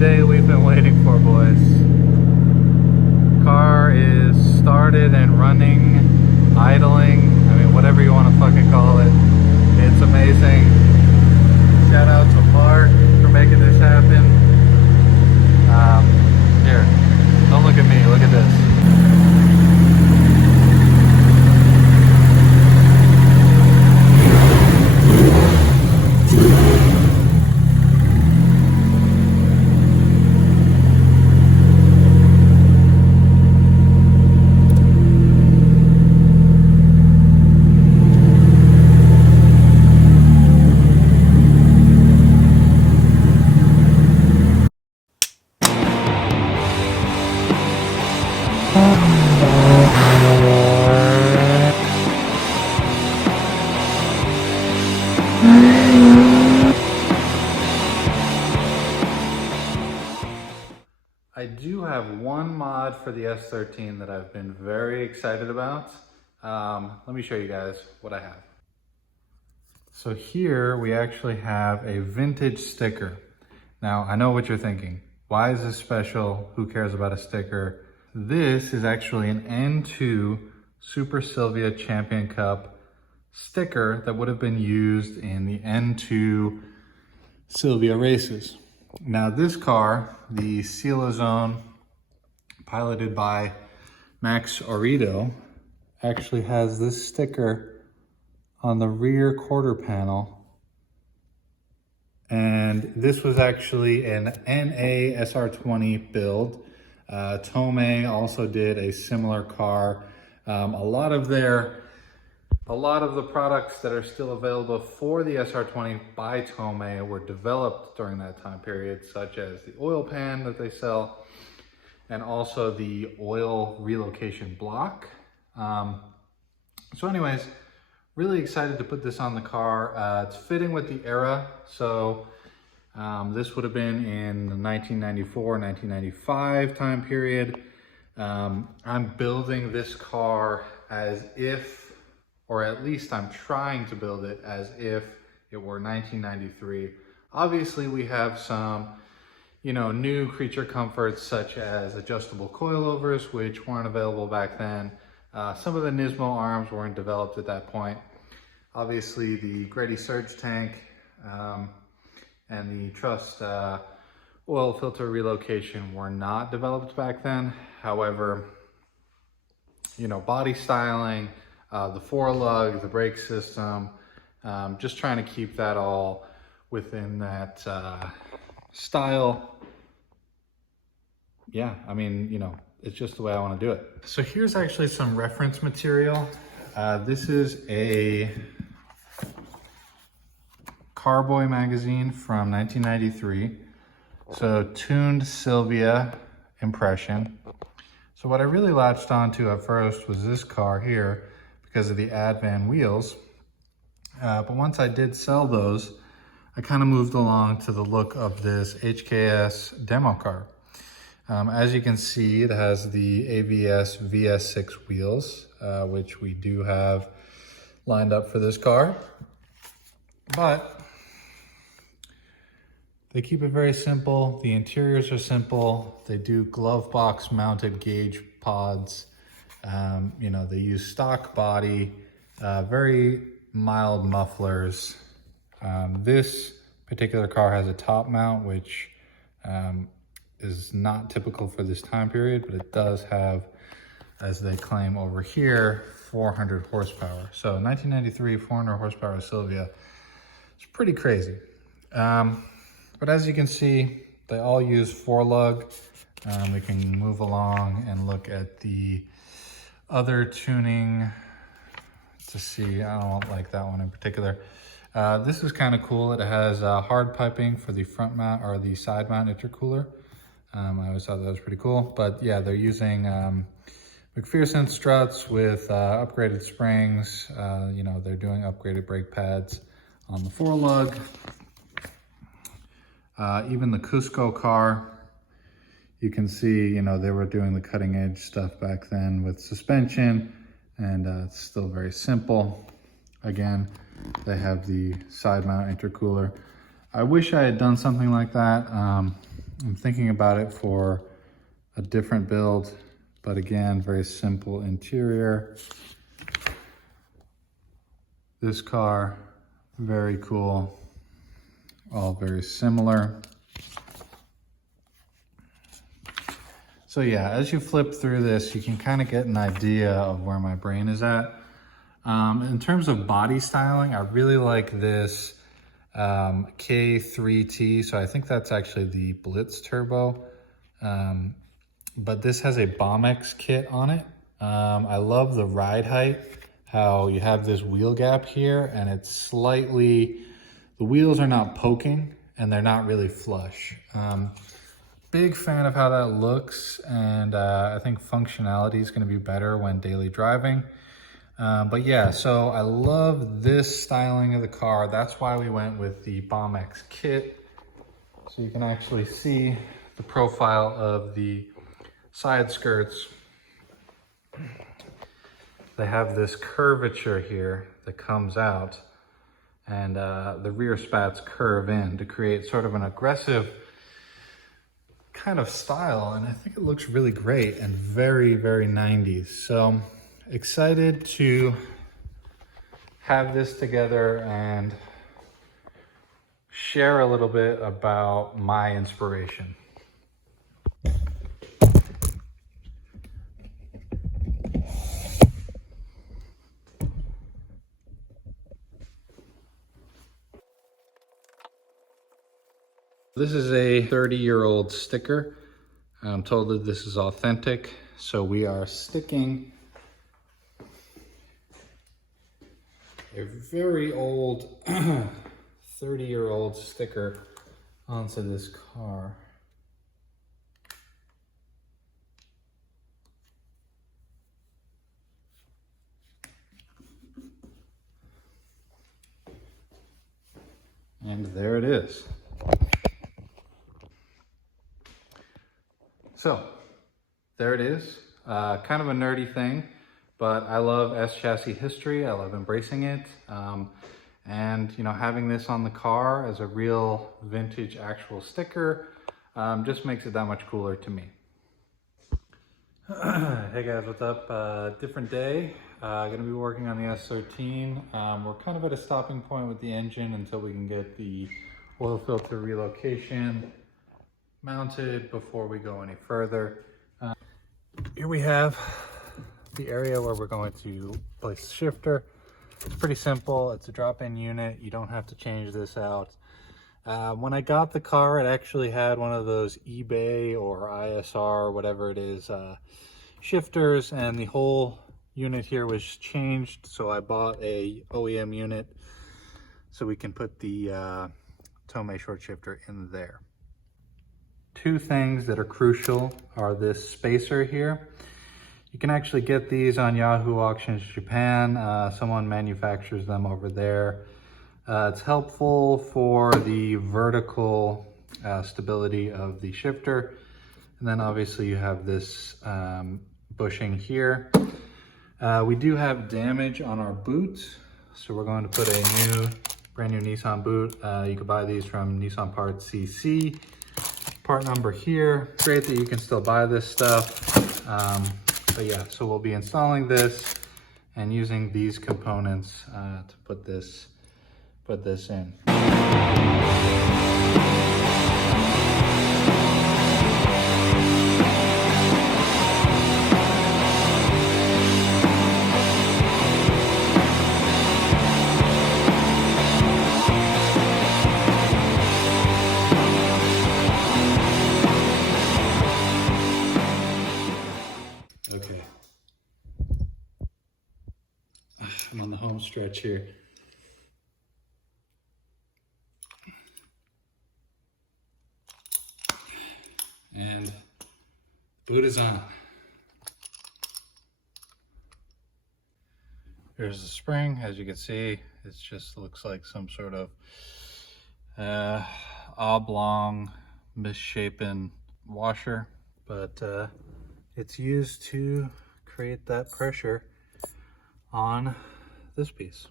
day we've been waiting for, boys. Car is started and running, idling, I mean, whatever you want to fucking call it. It's amazing. Shout out to Mark for making this happen. Here, don't look at me, look at this. I do have one mod for the S13 that I've been very excited about. Let me show you guys what I have. So here we actually have a vintage sticker. Now I know what you're thinking. Why is this special? Who cares about a sticker? This is actually an N2 Super Sylvia Champion Cup sticker that would have been used in the N2 Sylvia races. Now this car, the Cielo Zone, piloted by Max Orito, actually has this sticker on the rear quarter panel. And this was actually an NA SR20 build. Tomei also did a similar car. A lot of the products that are still available for the SR20 by Tomei were developed during that time period, such as the oil pan that they sell, and also the oil relocation block. So anyways, really excited to put this on the car. It's fitting with the era. So this would have been in the 1994, 1995 time period. I'm building this car as if, or at least I'm trying to build it as if it were 1993. Obviously we have some, new creature comforts such as adjustable coilovers, which weren't available back then. Some of the Nismo arms weren't developed at that point. Obviously the Grady surge tank and the Trust oil filter relocation were not developed back then. However, body styling, the four-lug, the brake system, just trying to keep that all within that style. Yeah, I mean, it's just the way I want to do it. So here's actually some reference material. This is a Carboy magazine from 1993. So tuned Sylvia impression. So what I really latched onto at first was this car here because of the Advan wheels. But once I did sell those, I kind of moved along to the look of this HKS demo car. As you can see, it has the AVS VS6 wheels, which we do have lined up for this car. But they keep it very simple. The interiors are simple. They do glove box mounted gauge pods. They use stock body, very mild mufflers. This particular car has a top mount, which is not typical for this time period, but it does have, as they claim over here, 400 horsepower. So 1993, 400 horsepower Sylvia. It's pretty crazy. But as you can see, they all use four-lug. We can move along and look at the other tuning to see. I don't like that one in particular. This is kind of cool. It has hard piping for the front mount or the side mount intercooler. I always thought that was pretty cool. But yeah, they're using McPherson struts with upgraded springs. They're doing upgraded brake pads on the four-lug. Even the Cusco car, you can see, they were doing the cutting edge stuff back then with suspension, and it's still very simple. Again, they have the side mount intercooler. I wish I had done something like that. I'm thinking about it for a different build, but again, very simple interior. This car, very cool, all very similar. So yeah, as you flip through this, you can kind of get an idea of where my brain is at. In terms of body styling, I really like this K3T. So I think that's actually the Blitz Turbo. But this has a Bombex kit on it. I love the ride height, how you have this wheel gap here and it's slightly, the wheels are not poking and they're not really flush. Big fan of how that looks, and I think functionality is going to be better when daily driving. But yeah, so I love this styling of the car. That's why we went with the Bombex kit. So you can actually see the profile of the side skirts. They have this curvature here that comes out, and the rear spats curve in to create sort of an aggressive kind of style, and I think it looks really great and very, very 90s. So excited to have this together and share a little bit about my inspiration. This is a 30-year-old sticker. I'm told that this is authentic, so we are sticking a very old 30-year-old sticker onto this car. And there it is. So there it is. Kind of a nerdy thing, but I love S chassis history. I love embracing it. And you know, having this on the car as a real vintage actual sticker just makes it that much cooler to me. Hey guys, what's up? Different day. Gonna be working on the S13. We're kind of at a stopping point with the engine until we can get the oil filter relocation mounted before we go any further. Here we have the area where we're going to place the shifter. It's pretty simple. It's a drop-in unit. You don't have to change this out. When I got the car, it actually had one of those eBay or ISR, whatever it is, shifters, and the whole unit here was changed. So I bought a OEM unit so we can put the Tomei short shifter in there. Two things that are crucial are this spacer here. You can actually get these on Yahoo Auctions Japan. Someone manufactures them over there. It's helpful for the vertical stability of the shifter. And then obviously you have this bushing here. We do have damage on our boot, so we're going to put a brand new Nissan boot. You can buy these from Nissan Parts CC. Part number here. Great that you can still buy this stuff. But yeah, so we'll be installing this and using these components to put this in. Okay, I'm on the home stretch here. And boot is on. Here's the spring. As you can see, it just looks like some sort of oblong, misshapen washer, but it's used to create that pressure on this piece.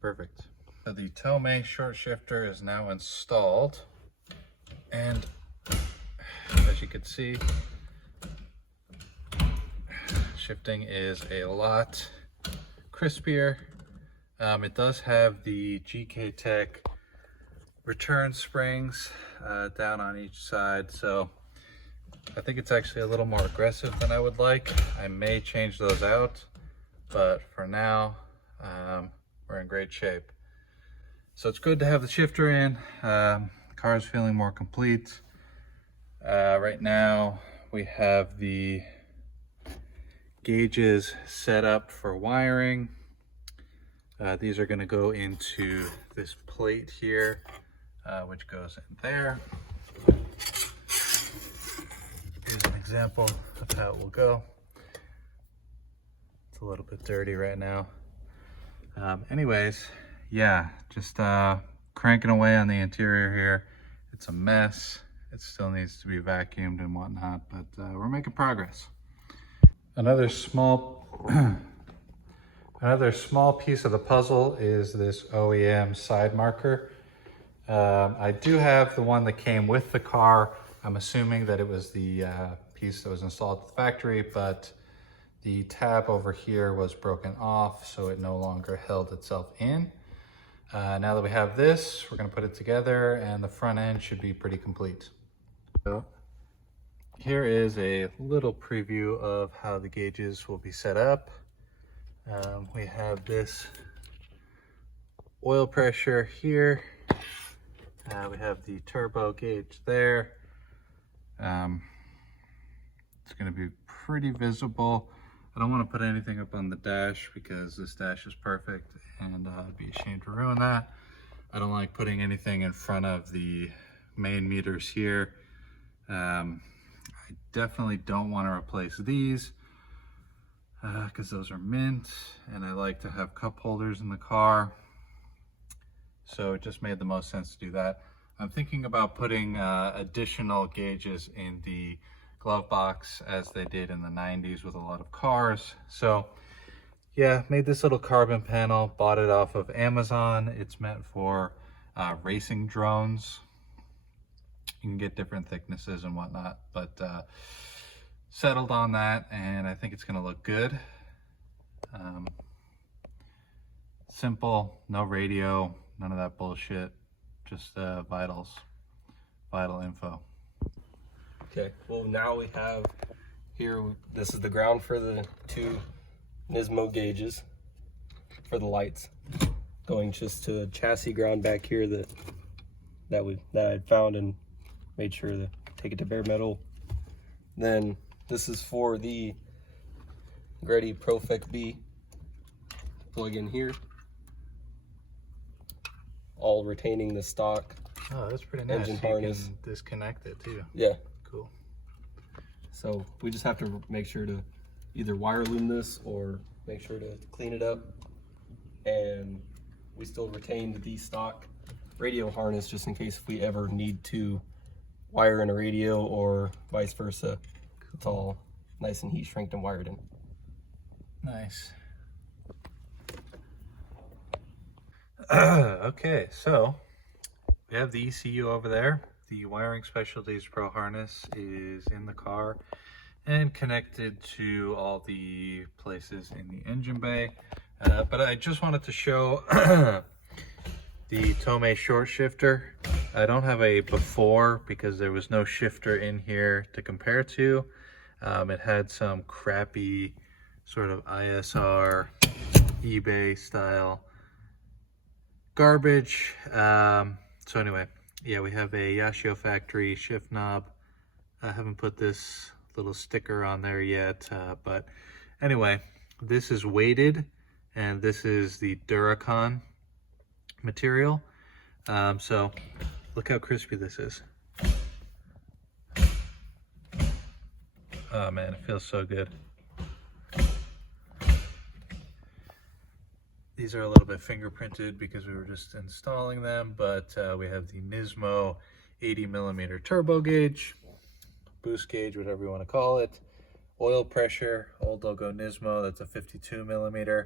Perfect. So the Tomei short shifter is now installed, and as you can see, shifting is a lot crispier. It does have the GK Tech return springs down on each side, so I think it's actually a little more aggressive than I would like. I may change those out, but for now, we're in great shape. So it's good to have the shifter in. The car is feeling more complete. Right now, we have the gauges set up for wiring. These are going to go into this plate here, which goes in there. Here's an example of how it will go. It's a little bit dirty right now. Anyways, yeah, just cranking away on the interior here. It's a mess. It still needs to be vacuumed and whatnot, but we're making progress. Another small piece of the puzzle is this OEM side marker. I do have the one that came with the car. I'm assuming that it was the piece that was installed at the factory, but the tab over here was broken off, so it no longer held itself in. Now that we have this, we're going to put it together, and the front end should be pretty complete. So here is a little preview of how the gauges will be set up. We have this oil pressure here. We have the turbo gauge there. It's going to be pretty visible. I don't want to put anything up on the dash because this dash is perfect, and I'd be ashamed to ruin that. I don't like putting anything in front of the main meters here. I definitely don't want to replace these because those are mint, and I like to have cup holders in the car. So it just made the most sense to do that. I'm thinking about putting additional gauges in the glove box as they did in the 90s with a lot of cars. So yeah, made this little carbon panel, bought it off of Amazon. It's meant for racing drones. You can get different thicknesses and whatnot, but settled on that, and I think it's gonna look good. Simple, no radio, none of that bullshit, just vital info. Okay, well now we have here, this is the ground for the two Nismo gauges for the lights, going just to a chassis ground back here that I found and made sure to take it to bare metal. Then this is for the Gredi Profec B, plug in here, all retaining the stock. Oh, that's pretty nice. Engine so harness. You can disconnect it too. Yeah. Cool. So we just have to make sure to either wire loom this or make sure to clean it up. And we still retained the stock radio harness just in case if we ever need to wire in a radio or vice versa. Cool. It's all nice and heat shrinked and wired in. Nice. Okay, so we have the ECU over there. The Wiring Specialties Pro harness is in the car and connected to all the places in the engine bay. But I just wanted to show the Tomei short shifter. I don't have a before because there was no shifter in here to compare to. It had some crappy sort of ISR, eBay style garbage. So anyway, yeah, we have a Yashio factory shift knob. I haven't put this little sticker on there yet, but anyway, this is weighted, and this is the Duracon material. So look how crispy this is. Oh man, it feels so good. These are a little bit fingerprinted because we were just installing them, but we have the Nismo 80mm turbo gauge, boost gauge, whatever you want to call it. Oil pressure, old logo Nismo, that's a 52mm.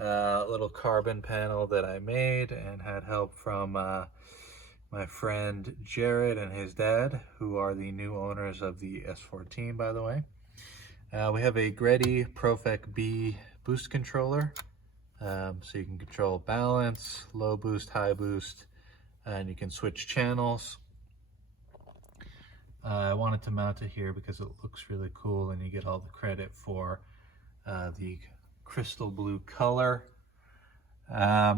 little carbon panel that I made and had help from my friend Jared and his dad, who are the new owners of the S13, by the way. We have a Gredi Profec B boost controller, so you can control balance, low boost, high boost, and you can switch channels. I wanted to mount it here because it looks really cool and you get all the credit for the crystal blue color.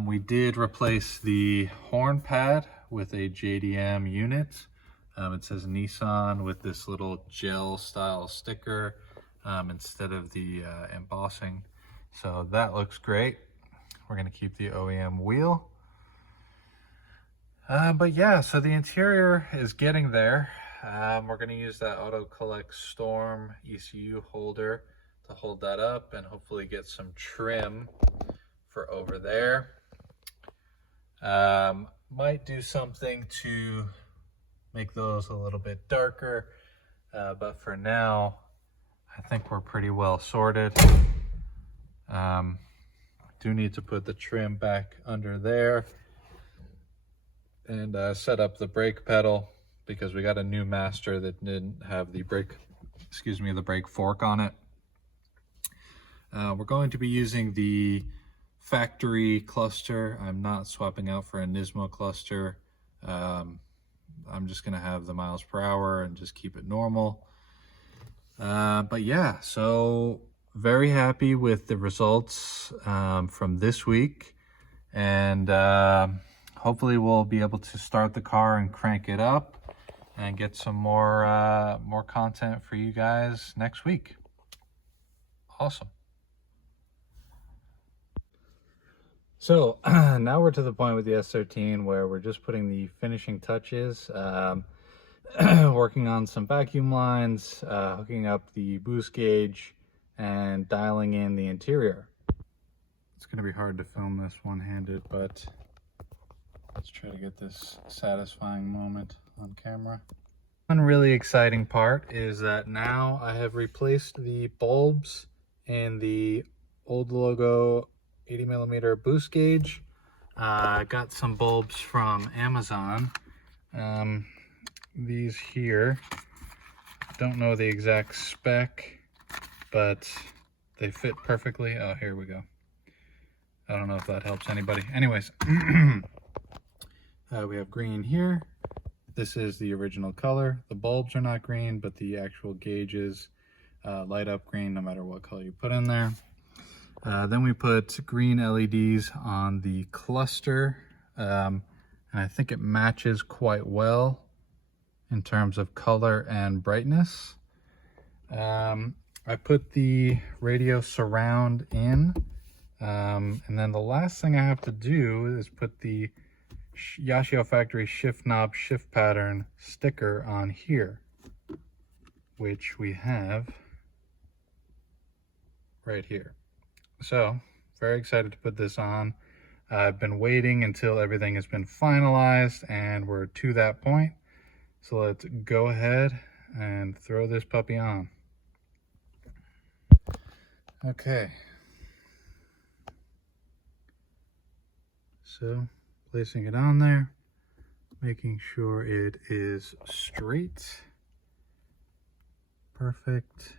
We did replace the horn pad with a JDM unit. It says Nissan with this little gel style sticker instead of the embossing. So that looks great. We're gonna keep the OEM wheel. But yeah, so the interior is getting there. We're gonna use that Auto Collect Storm ECU holder to hold that up and hopefully get some trim for over there. Might do something to make those a little bit darker, but for now, I think we're pretty well sorted. Do need to put the trim back under there and set up the brake pedal because we got a new master that didn't have the brake, the brake fork on it. We're going to be using the factory cluster. I'm not swapping out for a Nismo cluster. I'm just gonna have the miles per hour and just keep it normal. But yeah, so very happy with the results from this week, and hopefully we'll be able to start the car and crank it up and get some more content for you guys next week. Awesome. So now we're to the point with the S13 where we're just putting the finishing touches, working on some vacuum lines, hooking up the boost gauge, and dialing in the interior. It's going to be hard to film this one-handed, but let's try to get this satisfying moment on camera. One really exciting part is that now I have replaced the bulbs in the old logo 80mm boost gauge. I got some bulbs from Amazon. These here, don't know the exact spec, but they fit perfectly. Oh, here we go. I don't know if that helps anybody. Anyways, we have green here. This is the original color. The bulbs are not green, but the actual gauges light up green no matter what color you put in there. Then we put green LEDs on the cluster, and I think it matches quite well in terms of color and brightness. I put the radio surround in, and then the last thing I have to do is put the Yashio Factory shift knob shift pattern sticker on here, which we have right here. So very excited to put this on. I've been waiting until everything has been finalized and we're to that point. So let's go ahead and throw this puppy on. Okay. So placing it on there, making sure it is straight. Perfect.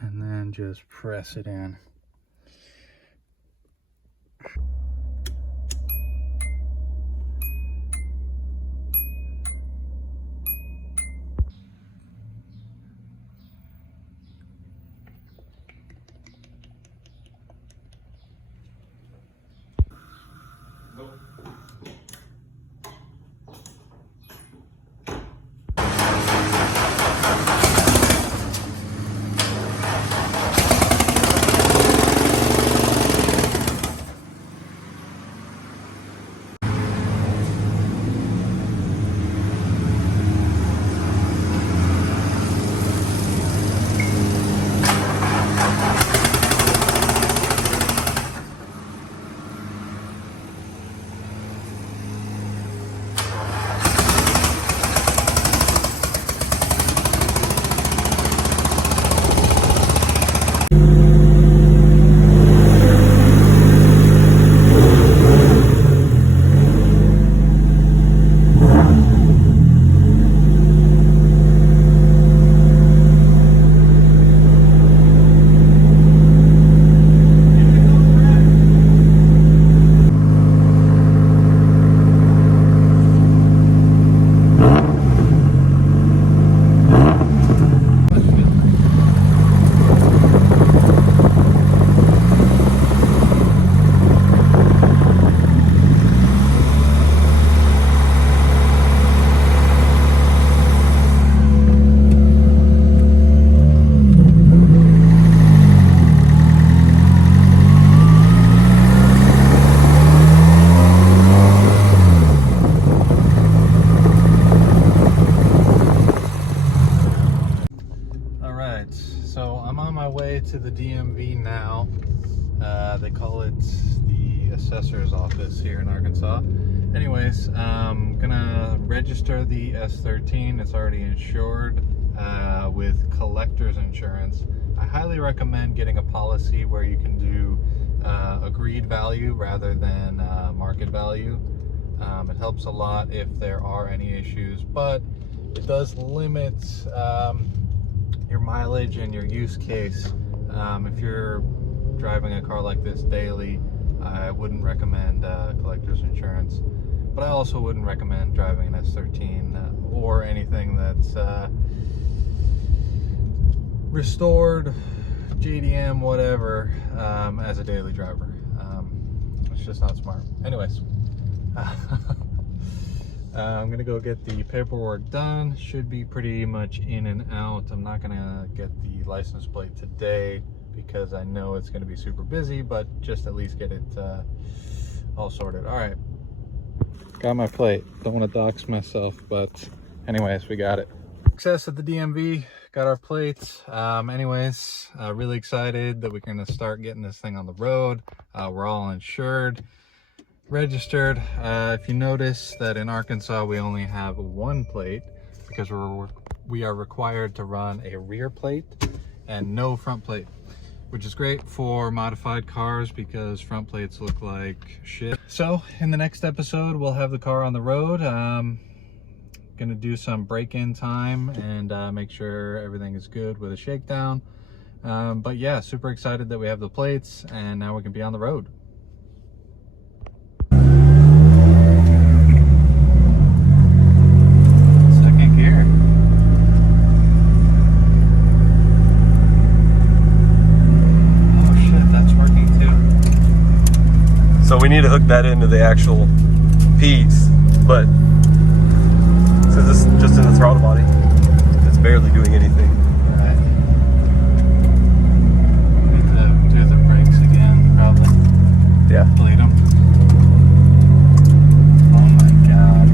And then just press it in. to the DMV now. They call it the assessor's office here in Arkansas. Anyways, I'm gonna register the S13. It's already insured with collector's insurance. I highly recommend getting a policy where you can do agreed value rather than market value. It helps a lot if there are any issues, but it does limit your mileage and your use case. If you're driving a car like this daily, I wouldn't recommend collector's insurance, but I also wouldn't recommend driving an S13 or anything that's restored, JDM, whatever, as a daily driver. It's just not smart. Anyways, I'm gonna go get the paperwork done. Should be pretty much in and out. I'm not gonna get the license plate today because I know it's gonna be super busy, but just at least get it all sorted. All right, got my plate. Don't want to dox myself, but anyways, we got it. Success at the DMV, got our plates. Anyways, really excited that we're gonna start getting this thing on the road. We're all insured, registered. If you notice that in Arkansas we only have one plate because we are required to run a rear plate and no front plate, which is great for modified cars because front plates look like shit. So in the next episode we'll have the car on the road. Gonna do some break-in time and make sure everything is good with a shakedown. But yeah, super excited that we have the plates and now we can be on the road. Second gear. Oh shit, that's working too. So we need to hook that into the actual piece, but since it's just in the throttle body, it's barely doing anything. Right. Need to do the brakes again, probably. Yeah. Bleed them. Oh my god.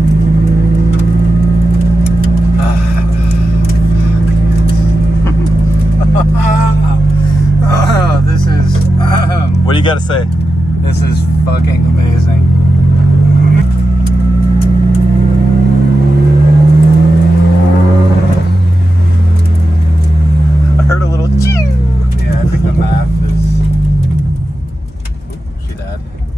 This is What do you got to say? this is fucking amazing.